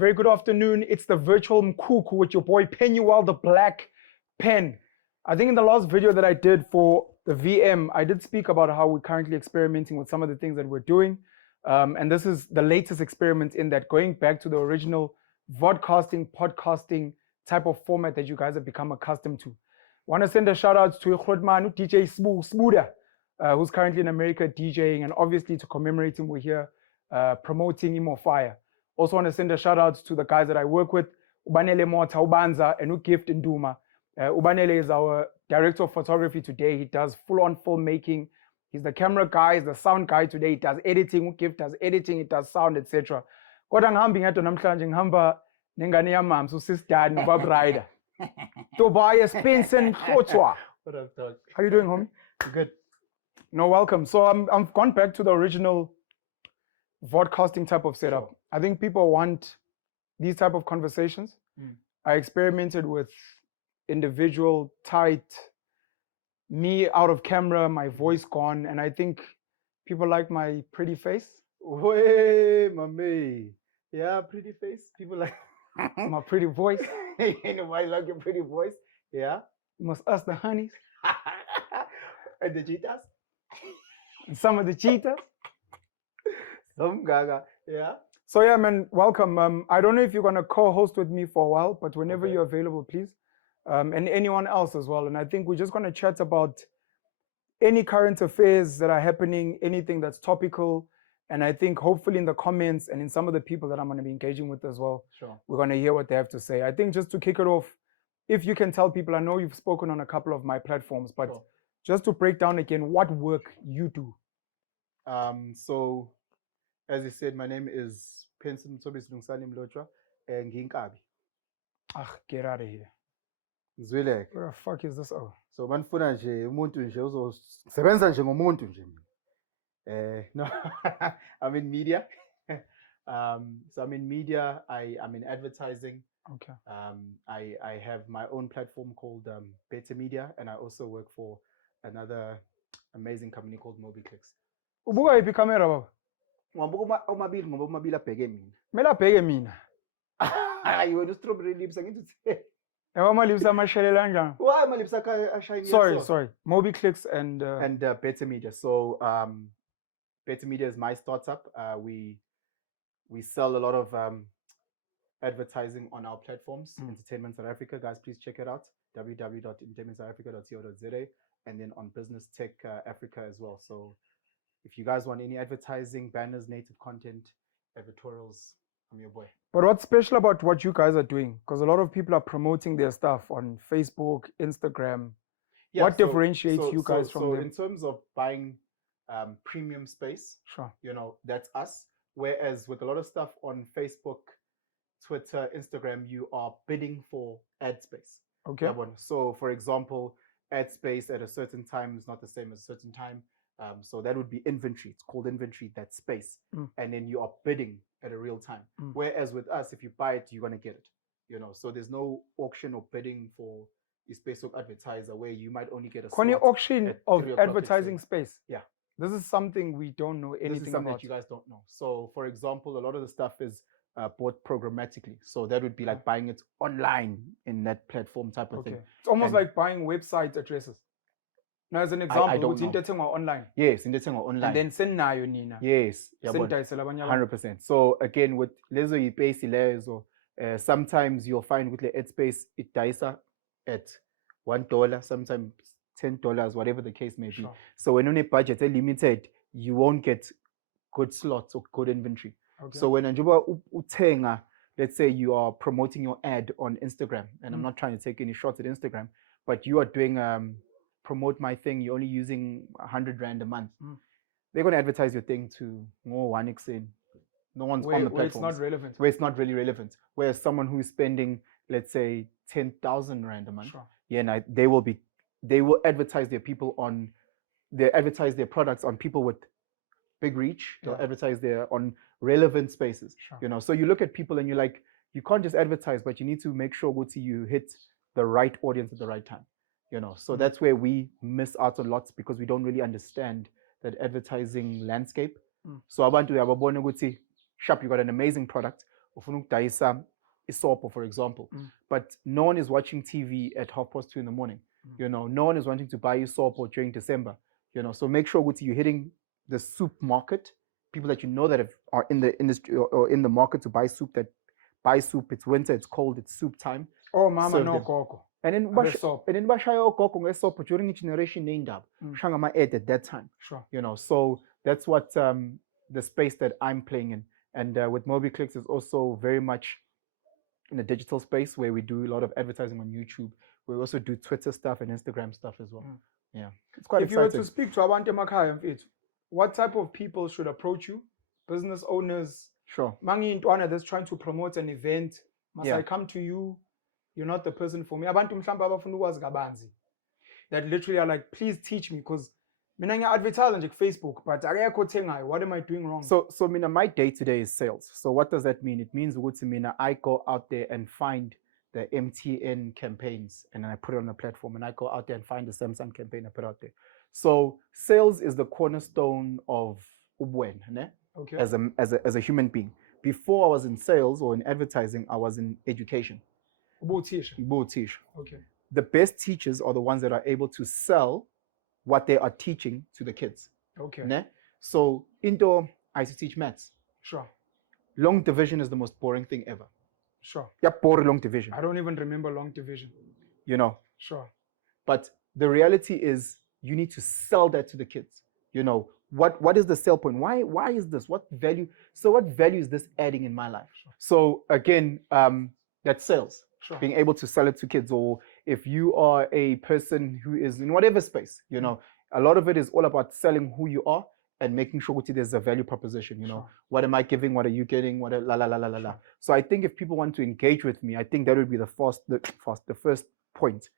Very good afternoon. It's the virtual Mkuku with your boy Penuel, the black pen. I think in the last video that I did for the VM, I did speak about how we're currently experimenting with some of the things that we're doing. And this is the latest experiment in that, going back to the original vodcasting, podcasting type of format that you guys have become accustomed to. Want to send a shout out to Khodmanu, DJ Smuda, who's currently in America DJing, and obviously to commemorate him, we're here promoting Imo Fire. Also want to send a shout out to the guys that I work with, Ubanele Mota Ubanza and Ugift Nduma. Ubanele is our director of photography today. He does full-on filmmaking. He's the camera guy, he's the sound guy today. He does editing, Ugift does editing, he does sound, etc. Kodwa ngihambi ngato namhlanje ngihamba nengane yamam uSister noBab Rider. Tobias Penson Khotwa. What up, dog? How you doing, homie? Good. No, welcome. So I've gone back to the original vodcasting type of setup. Sure. I think people want these type of conversations. I experimented with individual, tight, me out of camera, my voice gone, and I think people like my pretty face. Way, mame. Yeah, pretty face. People like My pretty voice. you know why you like your pretty voice? Yeah. You must ask the honeys And the cheetahs? and some of the cheetahs. Some gaga. Yeah. So yeah, man, welcome. I don't know if you're gonna co-host with me for a while, but whenever Okay. you're available, please. And anyone else as well. And I think we're just gonna chat about any current affairs that are happening, anything that's topical. And I think hopefully in the comments and in some of the people that I'm gonna be engaging with as well, Sure. we're gonna hear what they have to say. I think just to kick it off, if you can tell people, I know you've spoken on a couple of my platforms, but Sure. just to break down again what work you do. So as you said, my name is Penson Mlotra and Ginkabi. Get out of here. Zwile. Where the fuck is this? Oh. So manifuna nje umuntu nje uzosebenza nje ngomuntu nje. No, I'm in media. So I'm in media. I'm in advertising. Okay. I have my own platform called Better Media, and I also work for another amazing company called MobiClicks. Ubuka yiphi camera baba? Ngoba omabili ngoba omabili abheke mina. Kumele abheke mina. Hayi wena strawberry lips angithi uthe. Yabo ama-lips amashelela kanjani? Why my lips are shiny? Sorry. MobiClicks and Better Media. So Better Media is my startup. We sell a lot of advertising on our platforms, Entertainment South Africa. Guys, please check it out, www.entertainmentsouthafrica.co.za, and then on Business Tech Africa as well. So if you guys want any advertising, banners, native content, editorials, I'm your boy. But what's special about what you guys are doing? Because a lot of people are promoting their stuff on Facebook, Instagram. Yeah, What differentiates you guys from them? in terms of buying premium space, Sure. you know, that's us. Whereas with a lot of stuff on Facebook, Twitter, Instagram, you are bidding for ad space. Okay. Yeah, so for example, ad space at a certain time is not the same as a certain time. So that would be inventory. It's called inventory, that space. And then you are bidding at a real time. Whereas with us, if you buy it, you're going to get it. You know, so there's no auction or bidding for the space of advertiser where you might only get a Can you slot auction at of 3 o'clock advertising next space? Yeah. This is something we don't know This is anything something about. that you guys don't know. So, for example, a lot of the stuff is bought programmatically. So that would be like buying it online in that platform type of thing. It's almost And- like buying website addresses. Now, as an example, don't ukuthi into know. ethengwa online. Yes, in the online. And then senayo nina. Yes, Senidayisela abanye abantu. 100%. So again, with lezo yi-base lezo, sometimes you'll find with the ad space it dies at $1, sometimes $10, whatever the case may be. Sure. So when on a budget limited, you won't get good slots or good inventory. Okay. So when Anjuba utenga, let's say you are promoting your ad on Instagram, and I'm not trying to take any shots at Instagram, but you are doing promote my thing, you're only using 100 Rand a month. They're going to advertise your thing to more 1xn. No one's on the platform. Where it's not relevant. Where it's not really relevant. Whereas someone who's spending, let's say, 10,000 Rand a month, Sure. yeah, they will advertise their people on, they advertise their products on people with big reach. They'll advertise on relevant spaces. Sure. You know, so you look at people and you're like, you can't just advertise, but you need to make sure you hit the right audience at the right time. You know, so that's where we miss out on lots because we don't really understand that advertising landscape. So abantu uyababona ukuthi sharp, you got an amazing product. ufuna ukudayisa isopo, for example, but no one is watching TV at 2:30 in the morning. No one is wanting to buy you sopo during December. So make sure you're hitting the soup market, people that that are in the industry or in the market to buy soup. It's winter, it's cold, it's soup time. Oh, mama no koko. And then bashaya okoko ngesopo during generation nendaba. Shanga ma ed at that time. Sure. So that's what the space that I'm playing in. And with MobiClicks is also very much in the digital space where we do a lot of advertising on YouTube. We also do Twitter stuff and Instagram stuff as well. Yeah, it's quite exciting. If you were to speak to abantu emakhaya, what type of people should approach you? Business owners? Sure. Mangi intwana that's trying to promote an event. Must I come to you? You're not the person for me. Abantu mhlawumbe abafuna ukwazi kabanzi. That literally are like, please teach me, because mina ngiya-advertise on Facebook, but akekho othengayo. What am I doing wrong? So mina, my day-to-day is sales. So what does that mean? It means ukuthi mina, I go out there and find the MTN campaigns and I put it on a platform, and I go out there and find the Samsung campaign I put out there. So sales is the cornerstone of ubwen, ne? Okay. As a human being. Before I was in sales or in advertising, I was in education. Okay. The best teachers are the ones that are able to sell what they are teaching to the kids. Okay. Ne? So indoor, I used to teach maths. Sure. Long division is the most boring thing ever. Sure. Yeah, boring long division. I don't even remember long division. Sure. But the reality is you need to sell that to the kids. What is the sell point? Why is this? What value? So what value is this adding in my life? Sure. So again, that's sales. Sure. Being able to sell it to kids, or if you are a person who is in whatever space, a lot of it is all about selling who you are and making sure there's a value proposition. Sure. What am I giving? What are you getting? What la la la la la la. So I think if people want to engage with me, I think that would be the first point.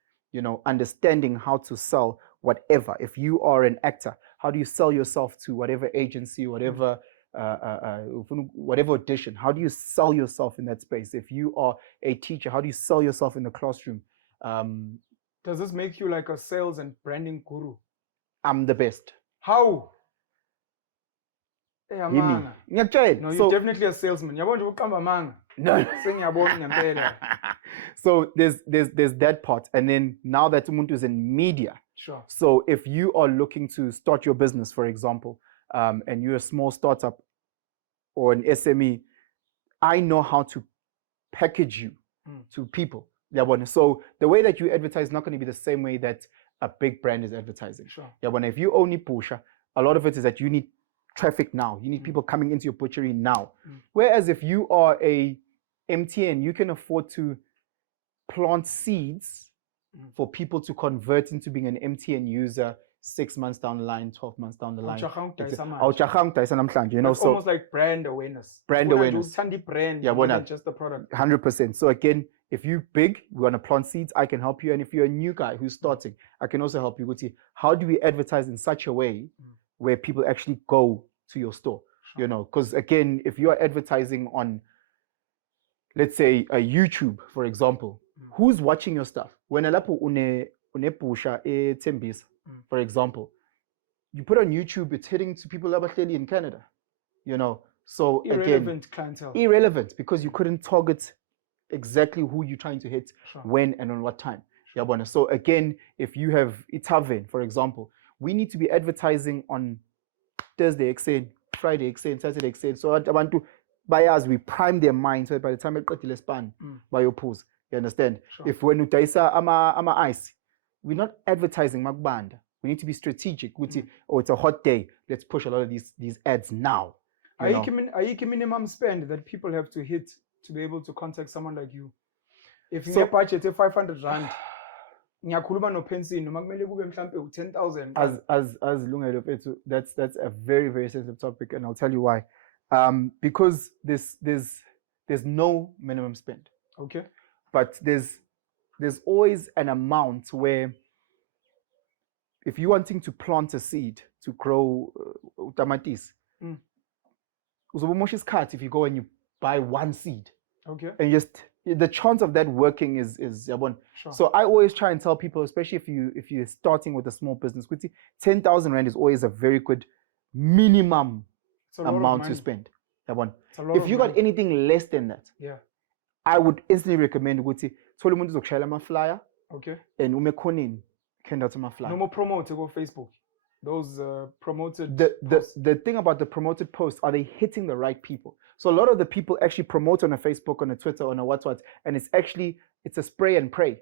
Understanding how to sell whatever. If you are an actor, how do you sell yourself to whatever agency, whatever audition? How do you sell yourself in that space? If you are a teacher, how do you sell yourself in the classroom? Does this make you like a sales and branding guru? I'm the best. How? Hey, no, you're definitely a salesman. No. So there's that part, and then now that umuntu is in media. Sure. So if you are looking to start your business, for example, and you're a small startup or an SME, I know how to package you to people. So the way that you advertise is not going to be the same way that a big brand is advertising. Sure. If you only push, a lot of it is that you need traffic now. You need people coming into your butchery now. Whereas if you are a MTN, you can afford to plant seeds for people to convert into being an MTN user 6 months down the line, 12 months down the line. It's so almost like brand awareness. Brand awareness. Brand, more than just the product. 100%. So again, if you're big, we want to plant seeds, I can help you. And if you're a new guy who's starting, I can also help you. How do we advertise in such a way where people actually go to your store? Sure. Because again, if you are advertising on, let's say, a YouTube, for example, who's watching your stuff? When unepusha tembisa, for example, you put on YouTube, it's hitting to people in Canada, So irrelevant clientele. Irrelevant, because you couldn't target exactly who you're trying to hit, when and on what time. Sure. So again, if you have Itave, for example, we need to be advertising on Thursday, Friday, Saturday, so I want to buyers, we prime their minds so by the time they span by your pools. You understand? Sure. If when utaisa ama ice, we're not advertising magbanda. We need to be strategic. It's a hot day. Let's push a lot of these ads now. Are you minimum spend that people have to hit to be able to contact someone like you? If you budget 500 rand, ngiyakhuluma no Penson noma kumele kube mhlambe u10,000. As Lungelo Pethu, that's a very, very sensitive topic, and I'll tell you why. Because there's no minimum spend. Okay. But there's always an amount where if you're wanting to plant a seed to grow tamatis, if you go and you buy one seed, okay, and just the chance of that working is sure. So I always try and tell people, especially if you're starting with a small business, 10,000 rand is always a very good minimum amount to spend. It's a lot If of you got money. anything less than that, Yeah. I would instantly recommend ukuthi thola umuntu uzokushayela ama-flyer Okay. and ume ekhoneni khanda out ama-flyer. No more promote go Facebook. Those promoted the thing about the promoted posts, are they hitting the right people? So a lot of the people actually promote on a Facebook, on a Twitter, on a what, and it's a spray and pray.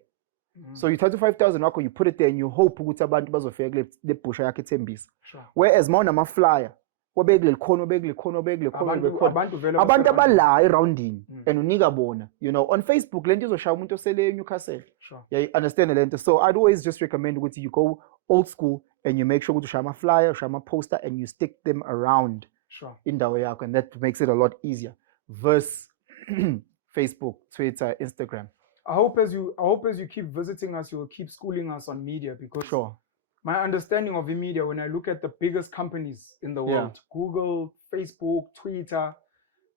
So you touch 5,000 wakho, you put it there and you hope ukuthi abantu bazofika le pusha yakhe ethembisa. Sure. Whereas mawuna ama-flyer, wabekile khona abantu abala e-roundini and unika bona, you know, on Facebook lento izoshaya umuntu osele eNewcastle. Sure. Yeah, you understand lento. So I'd always just recommend ukuthi you go old school and you make sure ukuthi ushaya ama-flyer, ushaya ama-poster and you stick them around indawo yakho, and that makes it a lot easier versus Facebook, Twitter, Instagram. I hope as you keep visiting us, you will keep schooling us on media, because my understanding of the media, when I look at the biggest companies in the world, Google, Facebook, Twitter,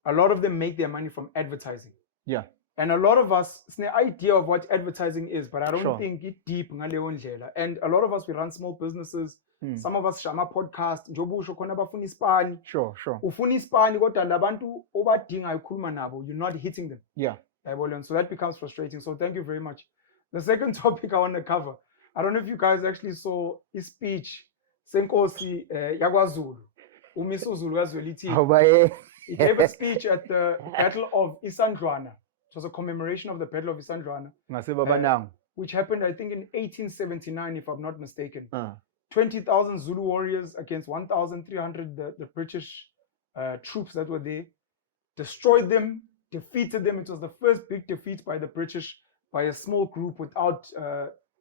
a lot of them make their money from advertising. Yeah. And a lot of us, it's the idea of what advertising is, but I don't think it deep. And a lot of us, we run small businesses. Some of us shama podcast. Sure. Ufuni Spani, kodwa labantu obadinga ukhuluma nabo, you're not hitting them. Yeah. So that becomes frustrating. So thank you very much. The second topic I want to cover, I don't know if you guys actually saw his speech, Senkosi Yagwazulu, MisuZulu as well. He gave a speech at the Battle of Isandlwana. It was a commemoration of the Battle of Isandlwana, which happened, I think, in 1879, if I'm not mistaken. 20,000 Zulu warriors against 1,300 the British troops that were there, destroyed them, defeated them. It was the first big defeat by the British by a small group without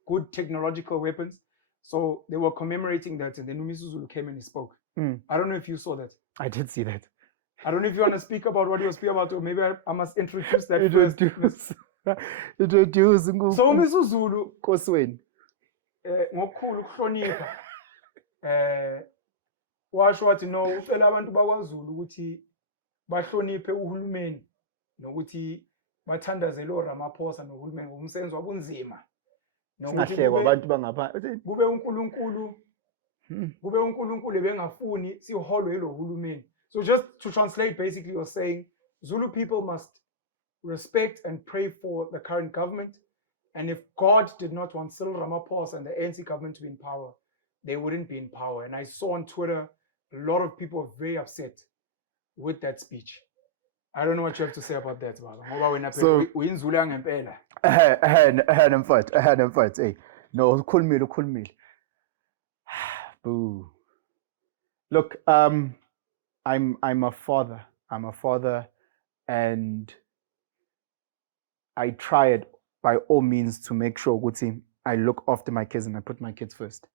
good technological weapons. So they were commemorating that, and then MisuZulu came and he spoke. I don't know if you saw that. I did see that. I don't know if you want to speak about what he was speaking about, or maybe I must introduce that first. Introduce. So MisuZulu, Kosweni. ngokukhulu ukuhlonipha, washo wathi no, ucela abantu bakwaZulu ukuthi bahloniphe uhulumeni nokuthi bathandazele uRamaphosa nohulumeni ngomsebenzi wabunzima. Singahlekwa abantu bangapha. Kube uNkulunkulu ebengafuni siholwe yilo hulumeni. So just to translate, basically you're saying Zulu people must respect and pray for the current government. And if God did not want Cyril Ramaphosa and the ANC government to be in power, they wouldn't be in power. And I saw on Twitter, a lot of people are very upset with that speech. I don't know what you have to say about that, Baba. So we in Zulu ngempela. Hey, no, khulumile. Boo. Look, I'm a father. I'm a father, and I tried by all means to make sure I look after my kids and I put my kids first.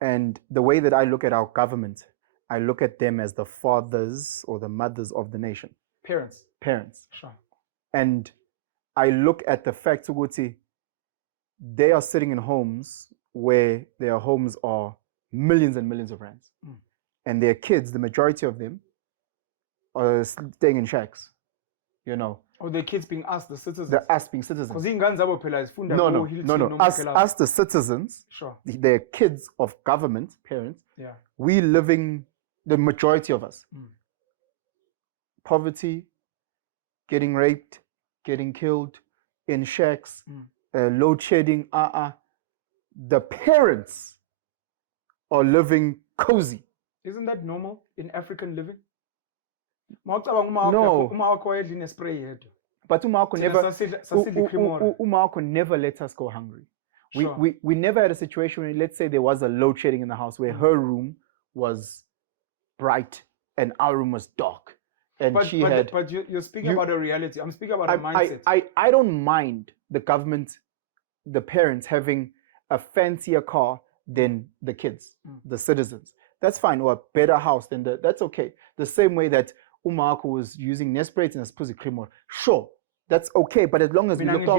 And the way that I look at our government, I look at them as the fathers or the mothers of the nation. Parents. Sure. And I look at the fact they are sitting in homes where their homes are millions and millions of rands. And their kids, the majority of them, are staying in shacks, you know. Or the kids being us, the citizens. They're us being citizens. No. Us the citizens. Sure. They're kids of government, parents. Yeah. We living, the majority of us. Poverty, getting raped, getting killed, in shacks, load shedding. The parents are living cozy. Isn't that normal in African living? No. But Umako never let us go hungry. We never had a situation where, let's say, there was a load shedding in the house where her room was bright and our room was dark. And but you're speaking about a reality. I'm speaking about a mindset. I don't mind the government, the parents having a fancier car than the kids, the citizens. That's fine, or a better house than that's okay. The same way that Umako was using Nespresso as pussy creamer. Sure, that's okay, but as long as we look after.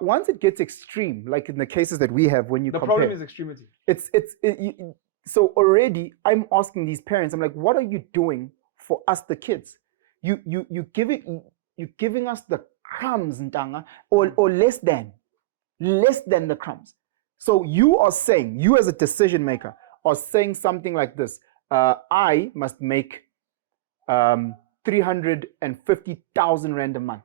Once it gets extreme, like in the cases that we have, when you compare. The problem is extremity. So already I'm asking these parents, I'm like, what are you doing for us, the kids? You giving us the crumbs, Ntanga, or less than the crumbs. So you are saying, you as a decision maker are saying something like this. I must make 350,000 rand a month.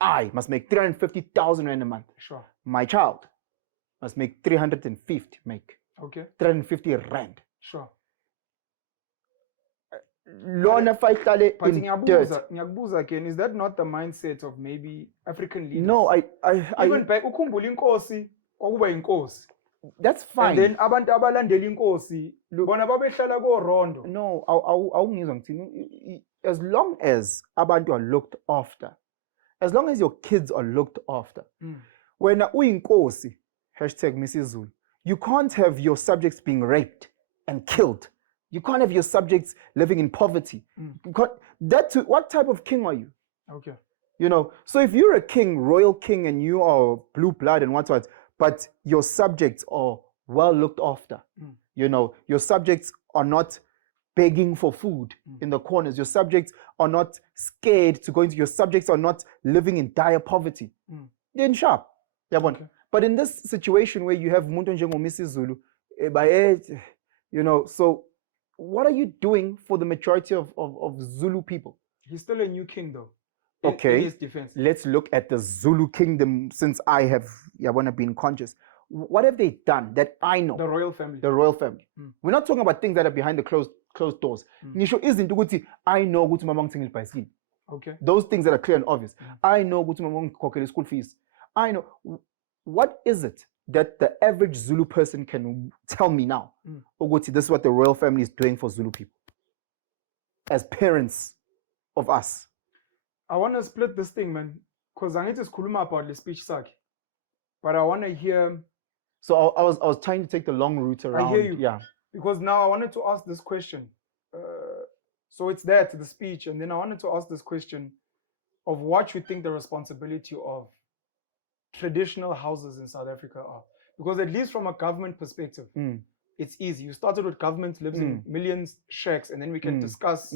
I must make 350,000 rand a month. Sure. My child must make 350 Okay. 350 rand. Sure. Lona fayhlale But in dirt. ngiyakubuza again, is that not the mindset of maybe African leaders? No, even back ukhumbula inkosi kwakuba inkosi. That's fine. And then abantu abalandela inkosi bona babehlala ko-rondo. No, awungizwa ngithini. As long as abantu are looked after, as long as your kids are looked after, wena uyinkosi, #MisuZulu, you can't have your subjects being raped and killed. You can't have your subjects living in poverty. What type of king are you? Okay. You know, so if you're a king, royal king, and you are blue blood and what, but your subjects are well looked after, you know, your subjects are not begging for food in the corners. Your subjects are not scared to go into, your subjects are not living in dire poverty. Then sharp. Okay. But in this situation where you have Muntu Njengo MisuZulu, you know, so what are you doing for the majority of Zulu people? He's still a new king though. Okay, in his defense. Let's look at the Zulu kingdom since I have been conscious. What have they done that I know? The royal family. The royal family. We're not talking about things that are behind the closed doors. Ngisho izinto ukuthi I know ukuthi mama ngithengile ibhayisikili. Okay. Those things that are clear and obvious. I know ukuthi mama ngikhokhela school fees. I know. What is it that the average Zulu person can tell me now? Ukuthi this is what the royal family is doing for Zulu people as parents of us. I want to split this thing, man, because I need to sikhuluma about the speech sakhe, but I want to hear. So I was trying to take the long route around. I hear you. Yeah. Because now I wanted to ask this question. So it's there to the speech, and then I wanted to ask this question of what you think the responsibility of traditional houses in South Africa are. Because at least from a government perspective, it's easy. You started with government lives in millions shacks, and then we can discuss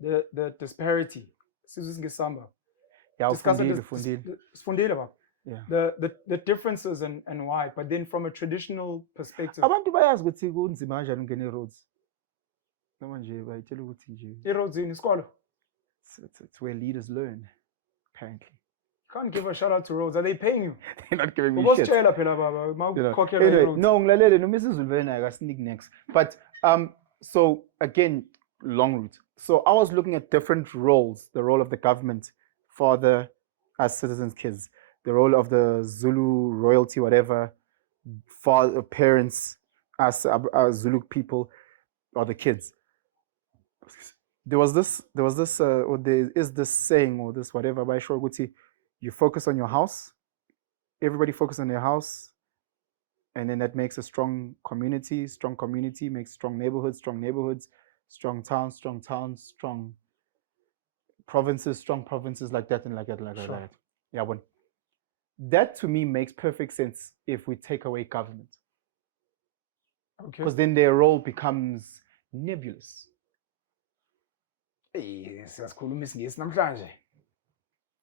the disparity. The differences and why, but then from a traditional perspective. Abantu bayazi ukuthi kunzima kanjani ungena roads. Noma nje bayitshela ukuthi nje. Roads in isikolo. It's where leaders learn, apparently. You can't give a shout out to roads. Are they paying you? They're not giving me shit. Anyway, no, nglalele no MisuZulu vena akasneak next. But so again, long route. So I was looking at different roles, the role of the government, father, as citizens, kids, the role of the Zulu royalty, whatever, father, parents, as Zulu people, or the kids. There is this saying, or this whatever, by Shorguti, you focus on your house, everybody focus on their house, and then that makes a strong community makes strong neighborhoods, strong towns, strong provinces, like that and like that. Yeah, but that to me makes perfect sense if we take away government. Okay. Because then their role becomes nebulous. Siyakhuluma isingisi namhlanje.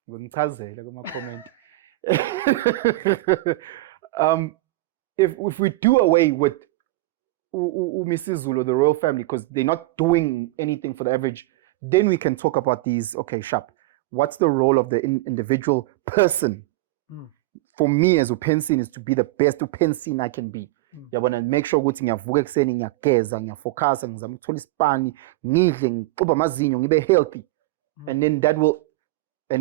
Ngichazela kuma comment. If we do away with MisuZulu, the royal family, because they're not doing anything for the average, then we can talk about these. Okay, sharp. What's the role of the individual person? For me as a Penson is to be the best Penson I can be. Yabona, make sure ukuthi ngiyavuka ekseni, ngiyageza, ngiyafocus, ngizama ukuthola isipani, ngidle, ngixuba amazinyo, ngibe healthy. And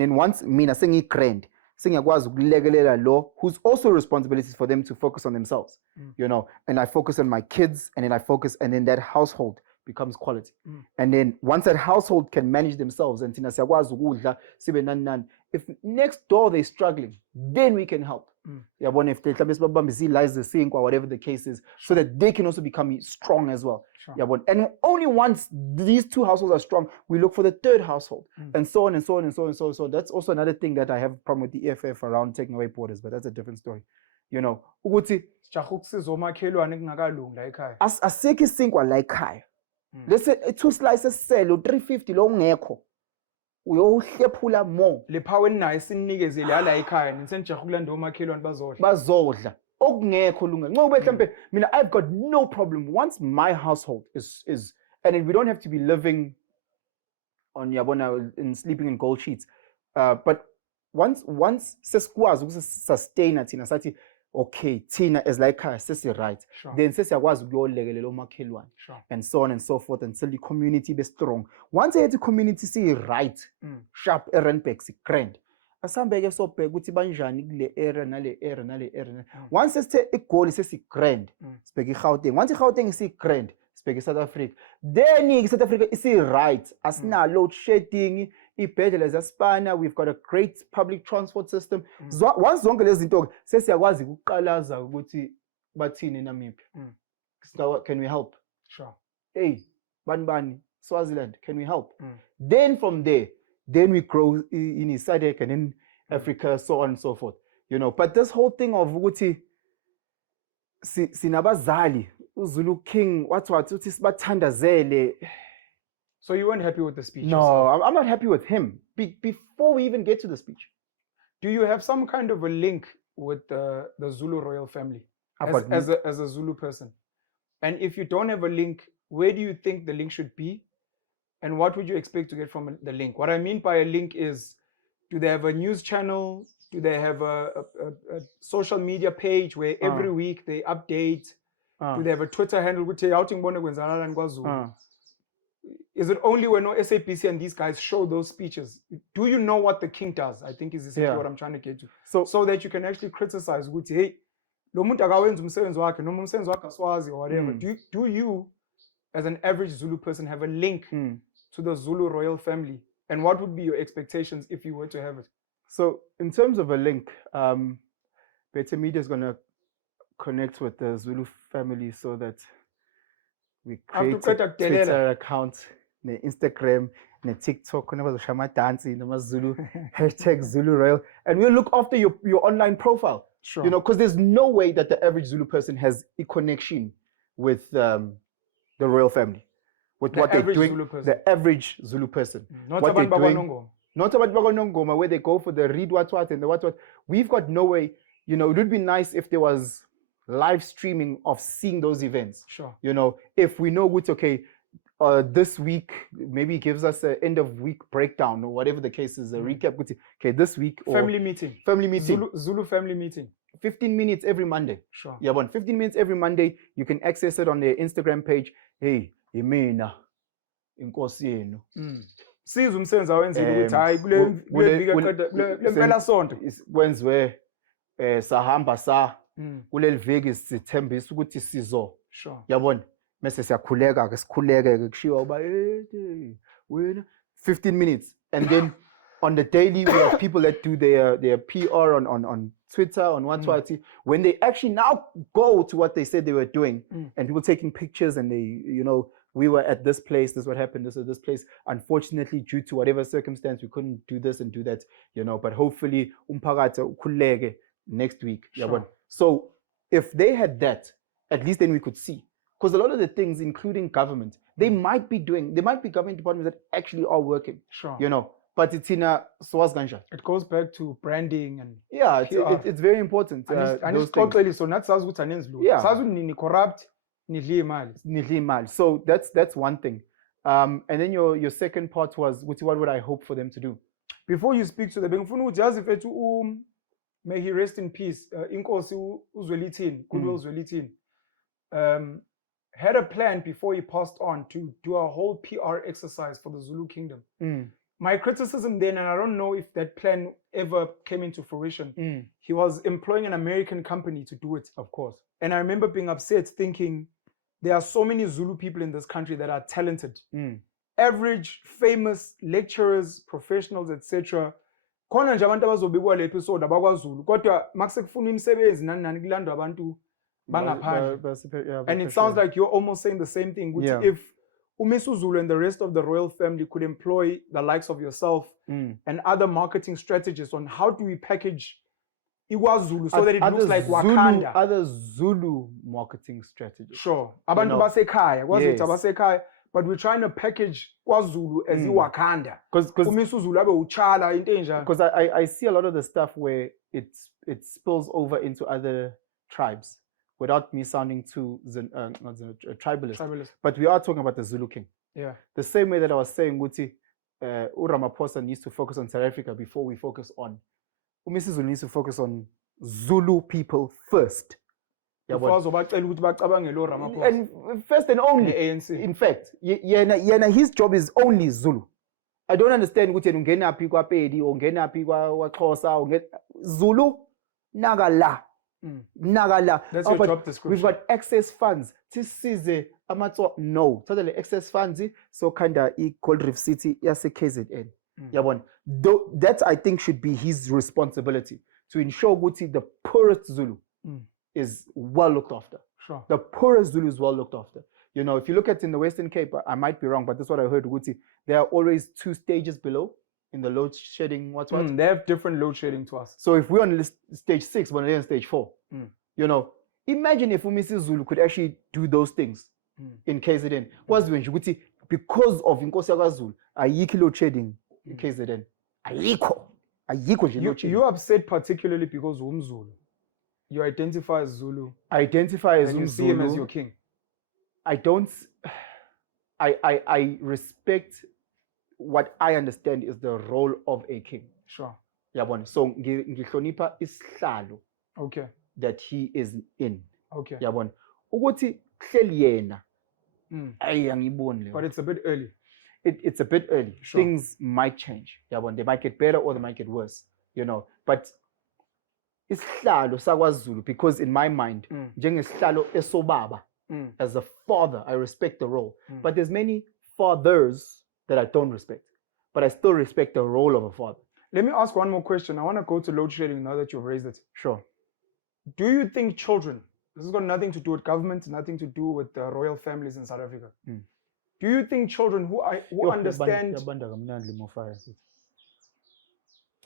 then once mina sengiyigrand, sengiyakwazi ukulekelela lo whose also responsibilities for them to focus on themselves. You know, and I focus on my kids, and then that household becomes quality. And then once that household can manage themselves, and thina siyakwazi ukudla sibe nani, if next door they're struggling, then we can help. Yabona, if they or whatever the case is, so that they can also become strong as well. Yabona, and only once these two households are strong, we look for the third household, and so on and so on and so on and so on. So that's also another thing that I have a problem with the EFF around taking away borders, but that's a different story. You know, ukuthi asekho isinkwa la ekhaya. Let's say 2 slices sell 350 lo ngekho. Uyohlephula more. Le power nayo sinikezele hala ekhaya nisenjaha kulanda omakhelwane bazodla. Bazodla. okungekho lunga ngoba mhlambe mina I've got no problem once my household is and we don't have to be living on yabona in sleeping in gold sheets but once sesikwazi ukusustain thina sathi okay thina as like sesi right then sesiyakwazi ukuyolekelela omakhelwane and so on and so forth until the community be strong once the community see right sharp Randburg si grand asambeke sobheka ukuthi banjani kule area nale area nale area once sesithe igoli sesi grand sibheka iGauteng once iGauteng isi grand sibheka South Africa then South Africa isi right asina load shedding ibhedlela zaSpana we've got a great public transport system once zonke lezi zinto sesiyakwazi ukuqalaza ukuthi bathini Namibia can we help hey bani Swaziland can we help then from there then we grow in SADC and in Africa so on and so forth but this whole thing of ukuthi sinabazali uZulu King what uthi sibathandazele. So you weren't happy with the speech? No, I'm not happy with him. Before we even get to the speech. Do you have some kind of a link with the Zulu royal family as a Zulu person? And if you don't have a link, where do you think the link should be? And what would you expect to get from the link? What I mean by a link is, do they have a news channel? Do they have a social media page where every week they update? Do they have a Twitter handle? Is it only when SABC and these guys show those speeches? Do you know what the king does? I think is essentially what I'm trying to get to. So that you can actually criticize, hey, or whatever. Do you, as an average Zulu person, have a link to the Zulu royal family? And what would be your expectations if you were to have it? So in terms of a link, Better Media is going to connect with the Zulu family so that we create a Twitter account, Instagram, TikTok, Zulu, hashtag Zulu Royal, and we'll look after your online profile. Sure. Because there's no way that the average Zulu person has a connection with the royal family, with what they're doing. The average Zulu person. Not what about Babanongo. Not about Babanongoma, where they go for the read what and the what. We've got no way. It would be nice if there was live streaming of seeing those events. Sure. If we know what, okay, this week maybe gives us an end of week breakdown or whatever the case is, a recap. Okay, this week family meeting. Zulu family meeting. 15 minutes every Monday. Sure. Yeah, 15 minutes every Monday. You can access it on their Instagram page. Hey, Imena, inkosi yenu. Siza umsebenzi awenzile ukuthi hayi kule viki kule mpelasonto kwenziwe sahamba sa kuleli viki sithembisa ukuthi sizo. Sure. Yabona mase siyakhuleka ke sikhuleke ke kushiwa uba wena 15 minutes and then on the daily we have people that do their PR on Twitter on WhatsApp when they actually now go to what they said they were doing and people taking pictures and they we were at this place, this is what happened, this is this place. Unfortunately, due to whatever circumstance, we couldn't do this and do that, but hopefully, umphagatha next week. Sure. So if they had that, at least then we could see. Because a lot of the things, including government, there might be government departments that actually are working. Sure. But it's in a swazganja. It goes back to branding and it's very important. And it's totally so not corrupt. So that's one thing. And then your second part was what would I hope for them to do? Before you speak to them, may he rest in peace. Inkosi uZwelithini, Goodwill Zwelithini, had a plan before he passed on to do a whole PR exercise for the Zulu kingdom. My criticism then, and I don't know if that plan ever came into fruition, he was employing an American company to do it. Of course. And I remember being upset thinking, there are so many Zulu people in this country that are talented. Average, famous lecturers, professionals, etc. Khona nje abantu abazobikwa le episode abakwaZulu kodwa makusekufuna imisebenzi nani nani kulandwa abantu bangaphandle. And it sounds like you're almost saying the same thing. Yeah. If MisuZulu and the rest of the royal family could employ the likes of yourself and other marketing strategists on how do we package iWazulu so that it looks like Wakanda. Other Zulu marketing strategies. Sure. Abantu basekhaya, kwaZulu abasekhaya, but we're trying to package kwaZulu as iWakanda. Because MisuZulu abe uchala into enjalo. Because I see a lot of the stuff where it spills over into other tribes without me sounding too tribalist. Tribalist. But we are talking about the Zulu king. Yeah. The same way that I was saying, Guti, Ramaphosa needs to focus on South Africa before we focus on. MisuZulu needs to focus on Zulu people first. And first and only. ANC. In fact, his job is only Zulu. I don't understand ukuthi ungena phi kwaPedi ungena phi kwaXhosa Zulu nagala. Nagala. That's your job description. We've got excess funds. Tisize no. Totally excess funds. So kinda Gold Reef City yase KZN. Yabona. That I think should be his responsibility to ensure ukuthi the poorest Zulu is well looked after. Sure. The poorest Zulu is well looked after. You know, if you look at in the Western Cape, I might be wrong, but that's what I heard, Guti. There are always 2 stages below in the load shedding. They have different load shedding to us. So if we're on stage 6, when they're on stage 4, you know, imagine if MisuZulu could actually do those things in KZN. Because of Inkosi yakwaZulu, ayikho load shedding in KZN. Ayikho. You upset particularly because Zulu. You identify as Zulu. Identify as and you see Zulu. him as your king. I respect what I understand is the role of a king. Sure. Yabona. So ngihlonipha isihlalo okay that he is in. Okay. Yabona. Ukuthi hleli yena. Ayangiboni. But it's a bit early. It's a bit early. Sure. Things might change. Yabona. They might get better or they might get worse. You know. But isihlalo sakwaZulu, because in my mind, njengesihlalo esobaba. As a father, I respect the role. But there's many fathers that I don't respect. But I still respect the role of a father. Let me ask one more question. I want to go to load shedding now that you've raised it. Sure. Do you think children, this has got nothing to do with government, nothing to do with the royal families in South Africa. Do you think children who understand...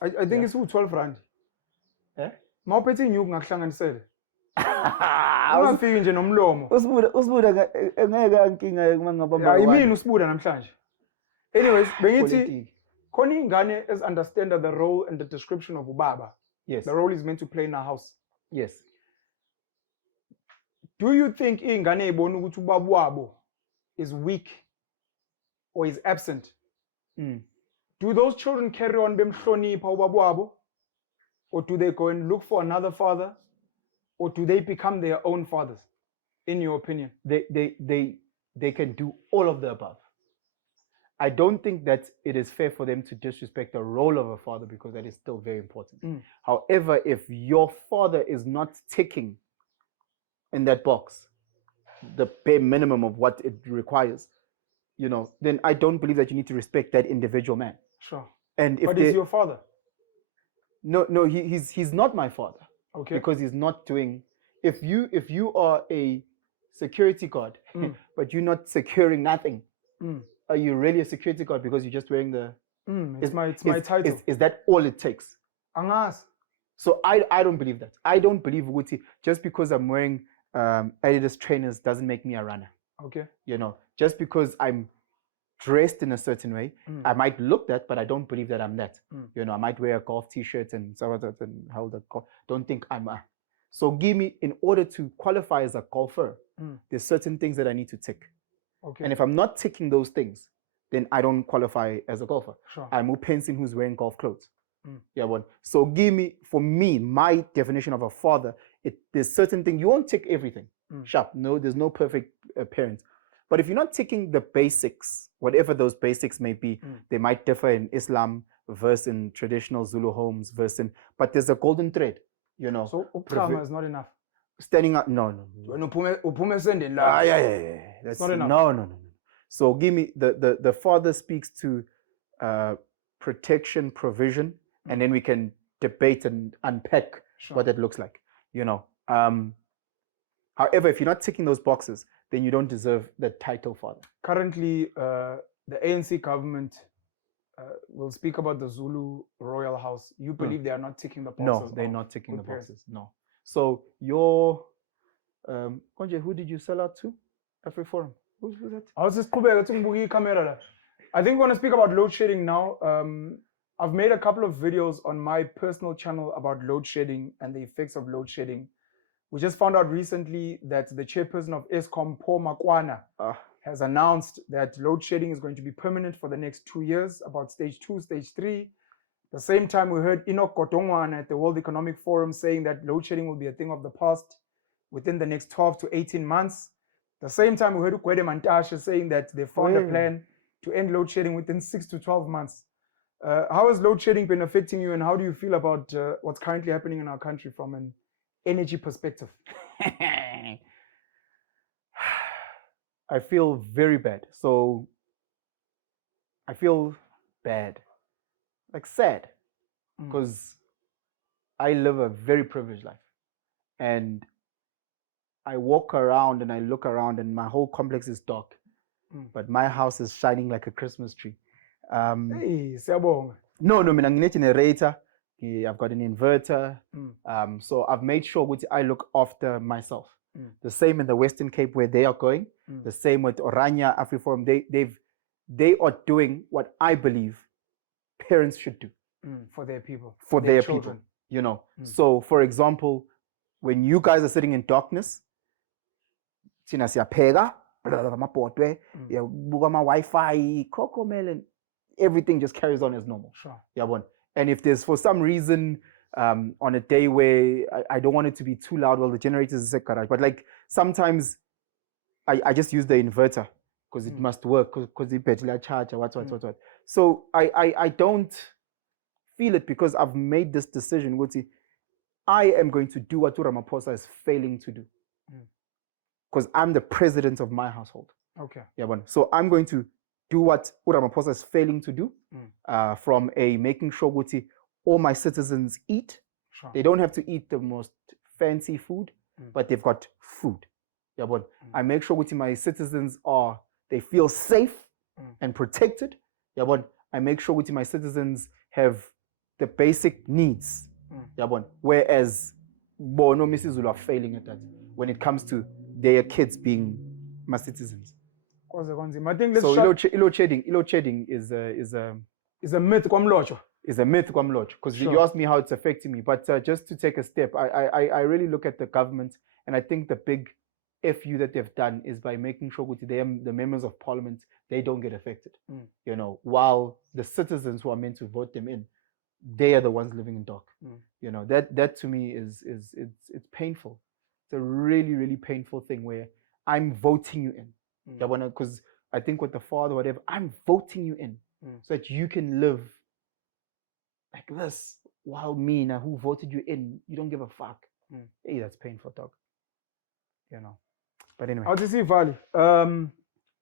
I think it's 12 rand. Eh? Mawuphethe inyuku ngakuhlanganisele. Ungafiki nje nomlomo. Usibuda ngeke inkinga mangabamba. Yimini usibuda namhlanje. Anyways, bengithi khona ingane as understand the role and the description of ubaba. Yes. The role is meant to play in a house. Yes. Do you think ingane ibona ukuthi ubaba wabo is weak or is absent? Do those children carry on bemhlonipha ubaba wabo? Or do they go and look for another father? Or do they become their own fathers, in your opinion? They can do all of the above. I don't think that it is fair for them to disrespect the role of a father because that is still very important. However, if your father is not ticking in that box, the bare minimum of what it requires, you know, then I don't believe that you need to respect that individual man. Sure. And if but he's your father? No, he's not my father. Okay. Because he's not doing. If you are a security guard, but you're not securing nothing, are you really a security guard because you're just wearing the? It's my title. Is that all it takes? Angas. So I don't believe that. I don't believe Wuti just because I'm wearing Adidas trainers doesn't make me a runner. Okay. You know, just because I'm dressed in a certain way, I might look that, but I don't believe that I'm that. You know, I might wear a golf t-shirt and so on and hold a golf. Don't think I'm a. So give me, in order to qualify as a golfer, there's certain things that I need to tick. Okay. And if I'm not ticking those things, then I don't qualify as a golfer. Sure. I'm a Penson who's wearing golf clothes. Yeah, one. So give me, for me, my definition of a father, there's certain things, you won't tick everything. Sharp. No, there's no perfect parent. But if you're not ticking the basics, whatever those basics may be, they might differ in Islam versus in traditional Zulu homes versus in, but there's a golden thread, you know. So Uprama is not enough. Standing up, no. That's not enough. No. So give me, the father speaks to protection, provision, and then we can debate and unpack what that looks like, you know. However, if you're not ticking those boxes, then you don't deserve the title father. Currently, the ANC government will speak about the Zulu royal house. You believe they are not ticking the boxes? No, they're not ticking the boxes. No. So your, Konje, who did you sell out to? AfriForum. Who's that? I was just camera. I think we're going to speak about load shedding now. I've made a couple of videos on my personal channel about load shedding and the effects of load shedding. We just found out recently that the chairperson of ESCOM, Paul Makwana, has announced that load shedding is going to be permanent for the next 2 years, about stage 2, stage 3. The same time, we heard Enoch Kotongwana at the World Economic Forum saying that load shedding will be a thing of the past within the next 12 to 18 months. The same time, we heard Ukwede Mantashe saying that they found a plan to end load shedding within 6 to 12 months. How has load shedding been affecting you, and how do you feel about what's currently happening in our country from an energy perspective? I feel very bad. So I feel bad, like sad, because I live a very privileged life. And I walk around and I look around and my whole complex is dark. But my house is shining like a Christmas tree. Hey, siyabonga. No, mina ngine-generator. I've got an inverter. So I've made sure I look after myself. The same in the Western Cape where they are going. The same with Orania, Afriforum. They are doing what I believe parents should do. For their people. For their children. people, you know. So, for example, when you guys are sitting in darkness, thina siyapheka, amabhodwe, buka ama-Wi-Fi, Coco Melon, everything just carries on as normal. Sure. Yabona. And if there's for some reason on a day where I don't want it to be too loud, well, the generator is a garage. But like sometimes I just use the inverter because it must work because the battery charge what. So I don't feel it because I've made this decision. I am going to do what Ramaphosa is failing to do because I'm the president of my household. Okay. Yabona. So I'm going to do what Ramaphosa is failing to do from making sure all my citizens eat. Sure. They don't have to eat the most fancy food, but they've got food. Yabona. I make sure my citizens they feel safe and protected. Yabona. I make sure my citizens have the basic needs. Yabona. Whereas Bono MisuZulu are failing at that when it comes to their kids being my citizens. I think so load shedding is a myth kwamlocho. Is a myth kwamlocho because you asked me how it's affecting me. But just to take a step, I really look at the government, and I think the big FU that they've done is by making sure the members of parliament, they don't get affected. You know, while the citizens who are meant to vote them in, they are the ones living in dark. You know, that to me is it's painful. It's a really, really painful thing where I'm voting you in. Because I think with the father, whatever, I'm voting you in so that you can live like this. While me now, who voted you in, you don't give a fuck. Hey, that's painful, dog. You know. But anyway. How do you see, Vali?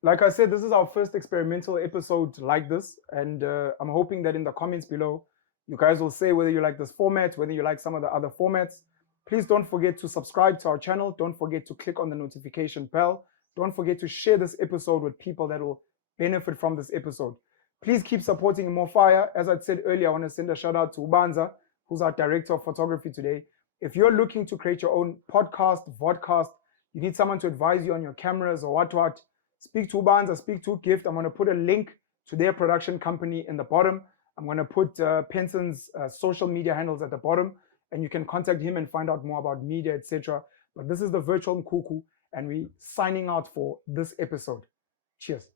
Like I said, this is our first experimental episode like this, and I'm hoping that in the comments below, you guys will say whether you like this format, whether you like some of the other formats. Please don't forget to subscribe to our channel. Don't forget to click on the notification bell. Don't forget to share this episode with people that will benefit from this episode. Please keep supporting More Fire. As I said earlier, I want to send a shout out to Ubanza, who's our director of photography today. If you're looking to create your own podcast, vodcast, you need someone to advise you on your cameras or what, speak to Ubanza, speak to Gift. I'm going to put a link to their production company in the bottom. I'm going to put Penson's social media handles at the bottom, and you can contact him and find out more about media, etc. But this is the virtual Mkuku, and we're signing out for this episode. Cheers.